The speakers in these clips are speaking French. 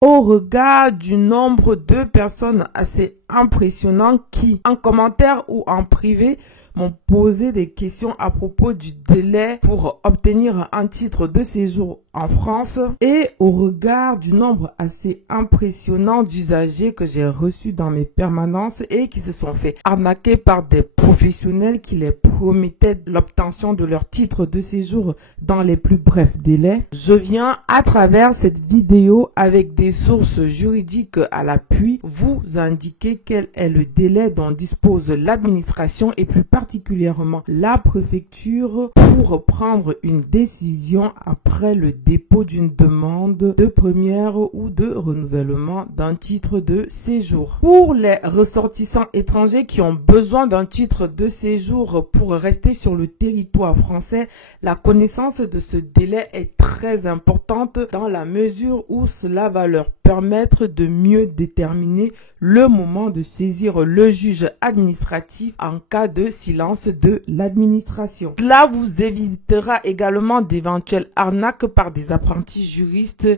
Au regard du nombre de personnes assez impressionnant qui, en commentaire ou en privé, m'ont posé des questions à propos du délai pour obtenir un titre de séjour en France, et au regard du nombre assez impressionnant d'usagers que j'ai reçus dans mes permanences et qui se sont fait arnaquer par des professionnels qui les promettaient l'obtention de leur titre de séjour dans les plus brefs délais, je viens à travers cette vidéo avec des sources juridiques à l'appui vous indiquer quel est le délai dont dispose l'administration et plus particulièrement la préfecture pour prendre une décision après le dépôt d'une demande de première ou de renouvellement d'un titre de séjour. Pour les ressortissants étrangers qui ont besoin d'un titre de séjour pour rester sur le territoire français, la connaissance de ce délai est très importante dans la mesure où cela va leur permettre de mieux déterminer le moment de saisir le juge administratif en cas de silence de l'administration. Cela vous évitera également d'éventuelles arnaques par des apprentis juristes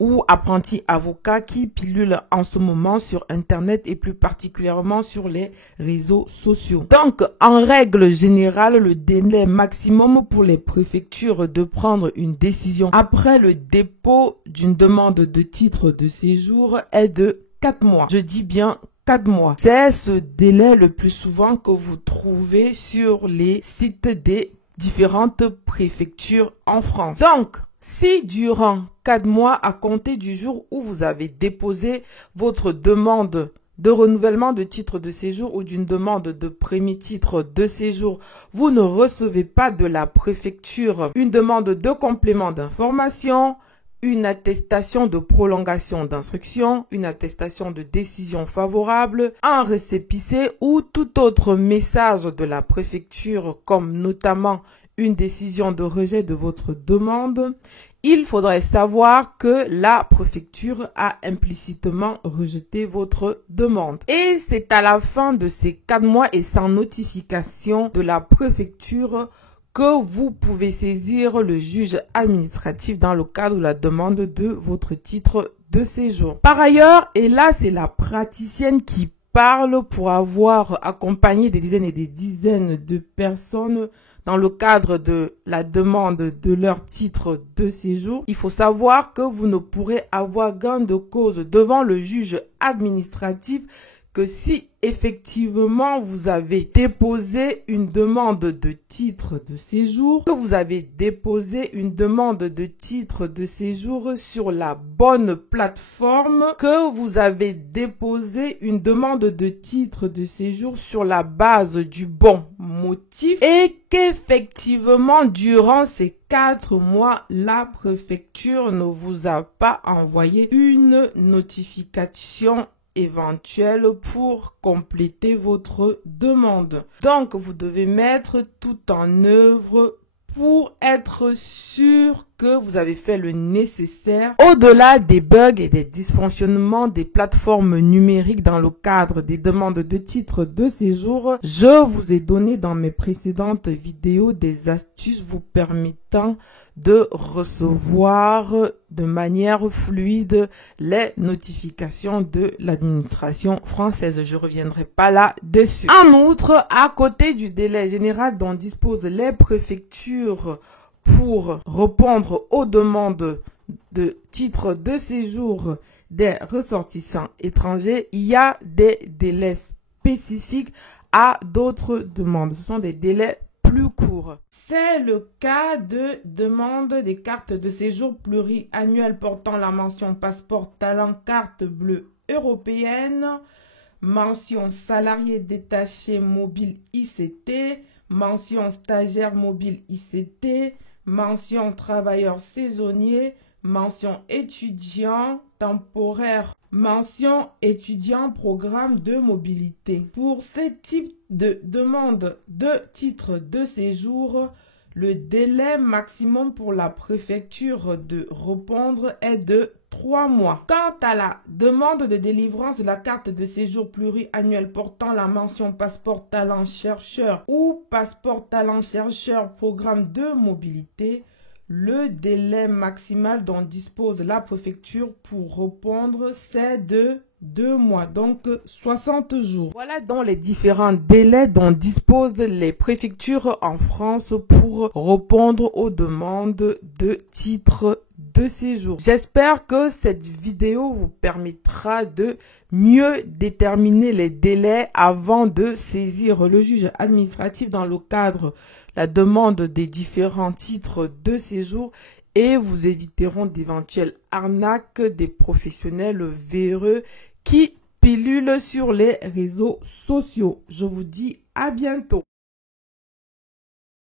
ou apprentis avocats qui pilulent en ce moment sur Internet et plus particulièrement sur les réseaux sociaux. Donc, en règle générale, le délai maximum pour les préfectures de prendre une décision après le dépôt d'une demande de titre de séjour est de 4 mois. Je dis bien 4 mois. C'est ce délai le plus souvent que vous trouvez sur les sites des différentes préfectures en France. Donc, si durant 4 mois à compter du jour où vous avez déposé votre demande de renouvellement de titre de séjour ou d'une demande de premier titre de séjour, vous ne recevez pas de la préfecture une demande de complément d'information, une attestation de prolongation d'instruction, une attestation de décision favorable, un récépissé ou tout autre message de la préfecture comme notamment une décision de rejet de votre demande, il faudrait savoir que la préfecture a implicitement rejeté votre demande. Et c'est à la fin de ces 4 mois et sans notification de la préfecture que vous pouvez saisir le juge administratif dans le cadre de la demande de votre titre de séjour. Par ailleurs, et là c'est la praticienne qui parle pour avoir accompagné des dizaines et des dizaines de personnes dans le cadre de la demande de leur titre de séjour, il faut savoir que vous ne pourrez avoir gain de cause devant le juge administratif que si effectivement vous avez déposé une demande de titre de séjour, que vous avez déposé une demande de titre de séjour sur la bonne plateforme, que vous avez déposé une demande de titre de séjour sur la base du bon motif et qu'effectivement durant ces 4 mois, la préfecture ne vous a pas envoyé une notification éventuelle pour compléter votre demande. Donc, vous devez mettre tout en œuvre pour être sûr que vous avez fait le nécessaire. Au-delà des bugs et des dysfonctionnements des plateformes numériques dans le cadre des demandes de titres de séjour, je vous ai donné dans mes précédentes vidéos des astuces vous permettant de recevoir de manière fluide les notifications de l'administration française. Je ne reviendrai pas là-dessus. En outre, à côté du délai général dont disposent les préfectures pour répondre aux demandes de titres de séjour des ressortissants étrangers, il y a des délais spécifiques à d'autres demandes. Ce sont des délais plus courts. C'est le cas de demande des cartes de séjour pluriannuelles portant la mention passeport talent carte bleue européenne, mention salarié détaché mobile ICT, mention stagiaire mobile ICT, mention travailleur saisonnier, mention étudiant temporaire, mention étudiant programme de mobilité. Pour ces types de demandes de titre de séjour, le délai maximum pour la préfecture de répondre est de 3 mois. Quant à la demande de délivrance de la carte de séjour pluriannuelle portant la mention passeport talent chercheur ou passeport talent chercheur programme de mobilité, Le délai maximal dont dispose la préfecture pour répondre, c'est de 2 mois, donc 60 jours. Voilà donc les différents délais dont disposent les préfectures en France pour répondre aux demandes de titres de séjour. J'espère que cette vidéo vous permettra de mieux déterminer les délais avant de saisir le juge administratif dans le cadre de la demande des différents titres de séjour et vous éviteront d'éventuelles arnaques des professionnels véreux qui pilulent sur les réseaux sociaux. Je vous dis à bientôt.